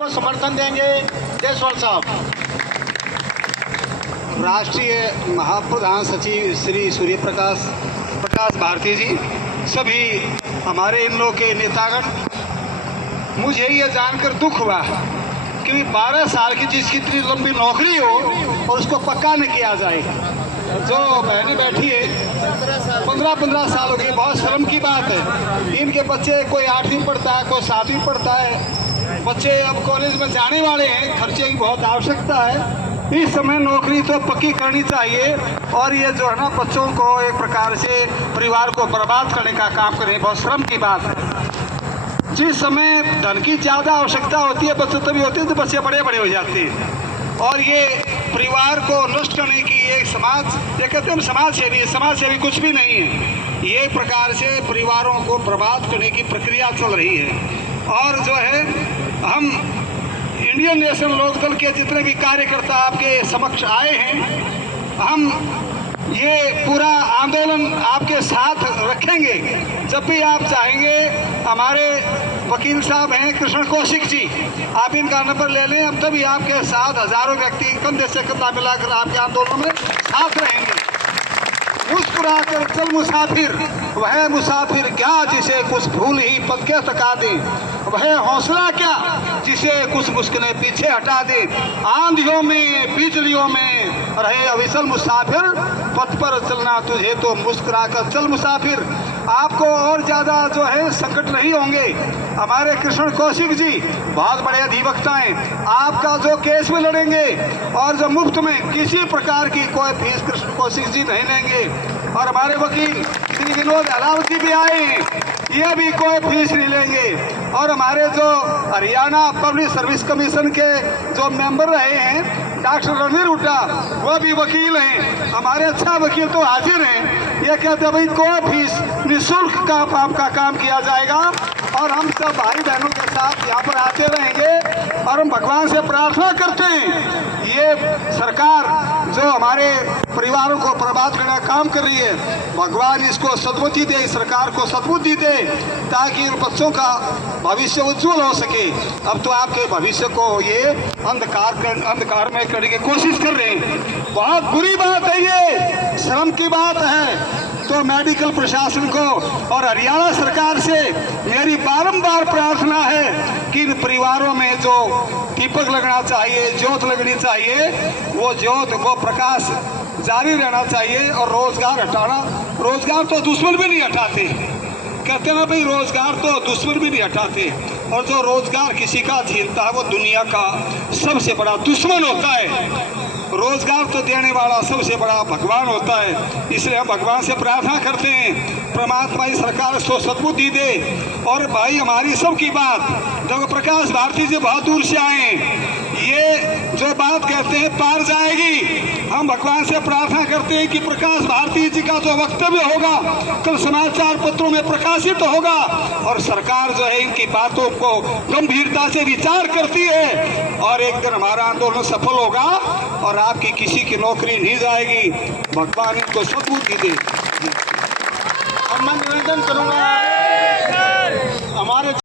को समर्थन देंगे। जयसवाल साहब। राष्ट्रीय महाप्रधान सचिव श्री सूर्य प्रकाश भारती जी, सभी हमारे इन लोगों के नेतागण, मुझे ये जानकर दुख हुआ कि 12 साल की जिसकी इतनी लंबी नौकरी हो और उसको पक्का नहीं किया जाएगा। जो बहनें बैठी है 15 साल हो गई, बहुत शर्म की बात है। इनके बच्चे कोई 8वीं पढ़ता है, कोई 7वीं पढ़ता है, बच्चे अब कॉलेज में जाने वाले हैं, खर्चे की बहुत आवश्यकता है। इस समय नौकरी तो पक्की करनी चाहिए और ये जो है ना बच्चों को एक प्रकार से परिवार को बर्बाद करने का काम करें, बहुत शर्म की बात है। जिस समय धन की ज़्यादा आवश्यकता होती है, बच्चों तभी होते हैं तो बच्चे बड़े बड़े हो जाते हैं और ये परिवार को नष्ट करने की एक समाज, ये कहते हैं समाज सेवी कुछ भी नहीं है। ये प्रकार से परिवारों को बर्बाद करने की प्रक्रिया चल रही है। और जो है हम इंडियन नेशनल लोकदल के जितने भी कार्यकर्ता आपके समक्ष आए हैं, हम ये पूरा आंदोलन आपके साथ रखेंगे। जब भी आप चाहेंगे, हमारे वकील साहब हैं कृष्ण कौशिक जी, आप इनका नंबर ले लें, हम तभी आपके साथ हजारों व्यक्ति कंधे से कंधा मिलाकर आपके आंदोलन में साथ रहेंगे। मुस्कुराकर चल मुसाफिर, वह मुसाफिर क्या जिसे कुछ भूल ही पक्के थका दे, वह हौसला क्या जिसे कुछ मुश्किलें पीछे हटा दे। आंधियों में बिजलियों में रहे अविचल मुसाफिर, पथ पर चलना तुझे तो मुस्कुराकर चल मुसाफिर। आपको और ज़्यादा जो है संकट नहीं होंगे। हमारे कृष्ण कौशिक जी बहुत बड़े अधिवक्ता हैं, आपका जो केस में लड़ेंगे और जो मुफ्त में किसी प्रकार की कोई फीस कृष्ण कौशिक जी नहीं लेंगे। और हमारे वकील श्री विनोद अलावत जी भी आए हैं, ये भी कोई फीस नहीं लेंगे। और हमारे जो हरियाणा पब्लिक सर्विस कमीशन के जो मेंबर रहे हैं डॉक्टर रणवीर हुड्डा, वो भी वकील हैं, हमारे अच्छा वकील तो हाजिर हैं। ये कहते हैं भाई कोई फीस निःशुल्क का आपका काम किया जाएगा और हम सब भाई बहनों के साथ यहाँ पर आते रहेंगे। और हम भगवान से प्रार्थना करते हैं, ये सरकार जो हमारे परिवारों को बर्बाद करने का काम कर रही है, भगवान इसको सद्बुद्धि दे, सरकार को सद्बुद्धि दे, ताकि इन बच्चों का भविष्य उज्जवल हो सके। अब तो आपके भविष्य को ये अंधकार में करने की कोशिश कर रहे हैं। बहुत बुरी बात है, ये शर्म की बात है। तो मेडिकल प्रशासन को और हरियाणा सरकार से मेरी बारंबार प्रार्थना है कि इन परिवारों में जो दीपक लगना चाहिए, ज्योत लगनी चाहिए, वो ज्योत, वो प्रकाश जारी रहना चाहिए। और रोजगार तो दुश्मन भी नहीं हटाते, कहते हैं भाई रोजगार तो दुश्मन भी नहीं हटाते। और जो रोजगार किसी का छीनता है वो दुनिया का सबसे बड़ा दुश्मन होता है। रोजगार तो देने वाला सबसे बड़ा भगवान होता है। इसलिए हम भगवान से प्रार्थना करते हैं, परमात्मा इस सरकार को सद्बुद्धि दे। और भाई हमारी सबकी बात, जब प्रकाश भारती जी बहुत दूर से आए, ये जो बात कहते हैं पार जाएगी। हम भगवान से प्रार्थना करते हैं कि प्रकाश भारती जी का जो वक्तव्य होगा कल समाचार पत्रों में प्रकाशित होगा और सरकार जो है इनकी बातों को गंभीरता से विचार करती है और एक दिन हमारा आंदोलन सफल होगा और आपकी किसी की नौकरी नहीं जाएगी। भगवान इनको सद्बुद्धि दे। अब मैं निवेदन करूंगा हमारे